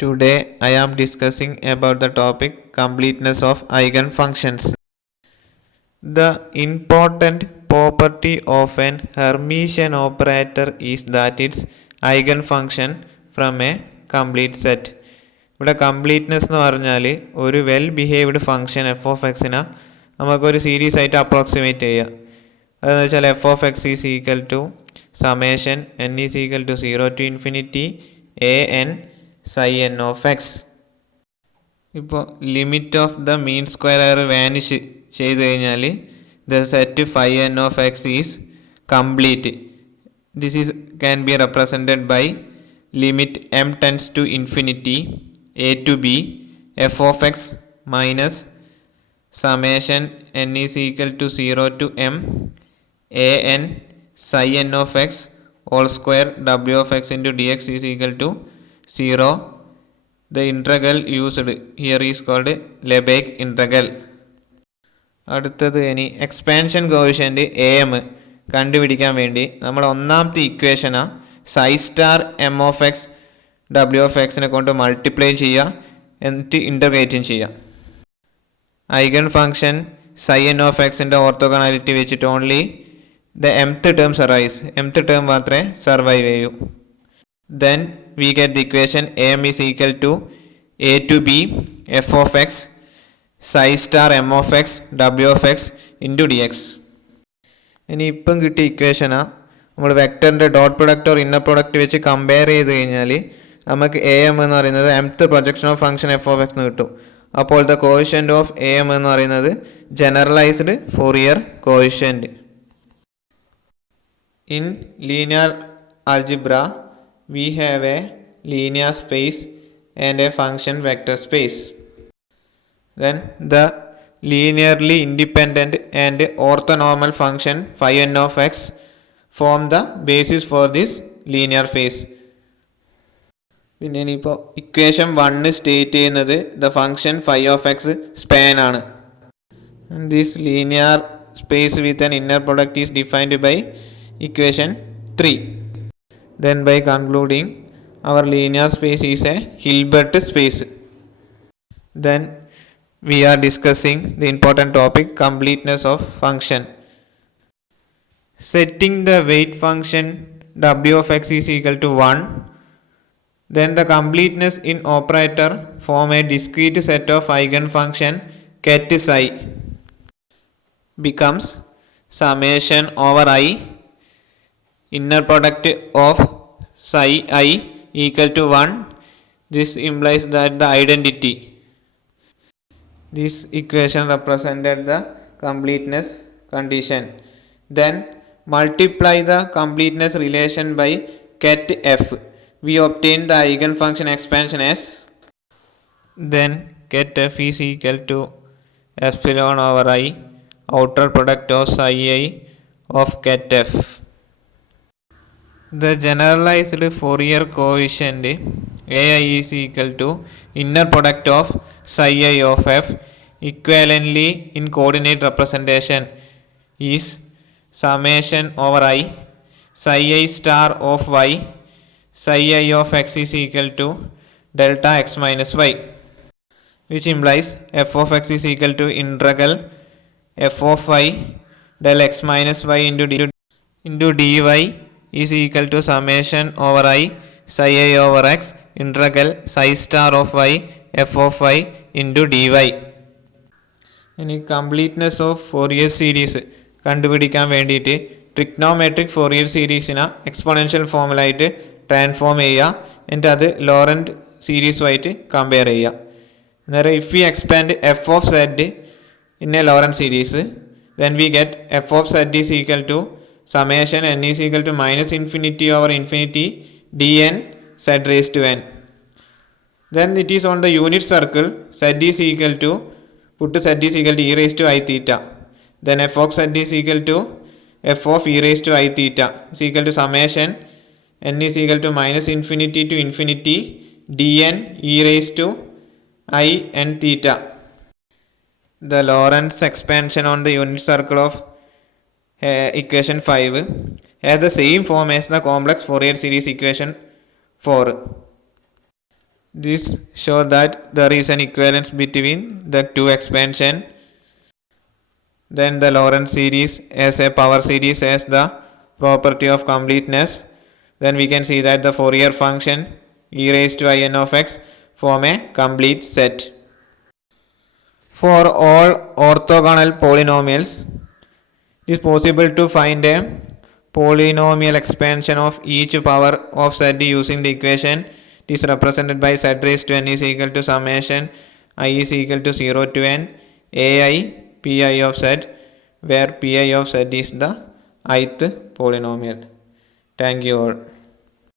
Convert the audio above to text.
Today I am discussing about the topic completeness of eigenfunctions. The important property of an Hermitian operator is that its eigenfunction from a complete set. ഇവിടെ completeness എന്ന് പറഞ്ഞാൽ ഒരു well behaved function F of എക്സിനെ നമുക്കൊരു series ആയിട്ട് approximate ചെയ്യാം. അതെന്ന് വെച്ചാൽ F of X is equal to summation N is equal to 0 to infinity A N psi n of x. ഇപ്പോൾ limit of the mean square error vanish ചെയ്ത് കഴിഞ്ഞാൽ the set phi n of x is complete. This is can be represented by limit m tends to infinity a to b f of x minus summation n is equal to 0 to m a n psi n of x whole square w of x into dx is equal to 0. The integral used here is called Lebesgue integral. അടുത്തത് ഇനി expansion coefficient A M കണ്ടുപിടിക്കാൻ വേണ്ടി നമ്മൾ ഒന്നാമത്തെ ഇക്വേഷനാ psi star M of X W of എക്സിനെ കൊണ്ട് multiply ചെയ്യുക, എന്നിട്ട് ഇൻ്റഗ്രേറ്റും ചെയ്യുക. Eigen function psi N of എക്സിൻ്റെ ഓർത്തോഗണാലിറ്റി വെച്ചിട്ട് only the mth terms arise, mth term മാത്രമേ സർവൈവ് ചെയ്യൂ. Then we get the equation am is equal to a to b f of x psi star m of x w of x into dx. ഇനി ഇപ്പം കിട്ടിയ ഇക്വേഷനാ നമ്മൾ വെക്ടറിൻ്റെ dot product or inner product വെച്ച് compare ചെയ്ത് കഴിഞ്ഞാൽ നമുക്ക് എ എം എന്ന് പറയുന്നത് mth projection of function F of X എന്ന് കിട്ടും. അപ്പോൾ the coefficient of A M എന്ന് പറയുന്നത് generalised Fourier coefficient. In linear algebra we have a linear space and a function vector space. Then the linearly independent and orthonormal function phi n of x form the basis for this linear space. പിന്നെ ഇനിയിപ്പോൾ ഇക്വേഷൻ 1 സ്റ്റേറ്റ് ചെയ്യുന്നത് the function phi of x span ആണ്. This linear space with an inner product is defined by equation 3. Then by concluding, our linear space is a Hilbert space. Then we are discussing the important topic completeness of function. Setting the weight function w of x is equal to 1, then the completeness in operator form a discrete set of eigenfunction ket psi becomes summation over I inner product of psi I equal to 1. This implies that the identity. This equation represented the completeness condition. Then multiply the completeness relation by ket f. We obtain the eigenfunction expansion as. Then ket f is equal to epsilon over I outer product of psi I of ket f. The generalized Fourier coefficient ai is equal to inner product of psi I of f equivalently in coordinate representation is summation over I psi I star of y psi I of x is equal to delta x minus y, which implies f of x is equal to integral f of y del x minus y into dy is equal to summation over I psi I over x integral psi star of y f of y into dy. ഇനി completeness of Fourier series കണ്ടുപിടിക്കാൻ വേണ്ടിയിട്ട് trigonometric Fourier സീരീസിനെ exponential ഫോമിലായിട്ട് transform ചെയ്യുക, എന്നിട്ട് അത് Laurent സീരീസുമായിട്ട് compare ചെയ്യുക. അന്നേരം if we expand f of z in a Laurent series, then we get f of z is equal to summation n is equal to minus infinity over infinity dn z raised to n. Then it is on the unit circle z is equal to, put z is equal to e raised to I theta. Then f of z is equal to f of e raised to I theta is equal to summation n is equal to minus infinity to infinity dn e raised to I n theta. The Lorentz expansion on the unit circle of equation 5 has the same form as the complex Fourier series equation 4. This show that there is an equivalence between the two expansion. Then the Lorentz series as a power series has the property of completeness. Then we can see that the Fourier function e raised to in of x form a complete set. For all orthogonal polynomials, it is possible to find a polynomial expansion of each power of z using the equation. It is represented by z raised to n is equal to summation I is equal to 0 to n ai pi of z, where pi of z is the ith polynomial. Thank you all.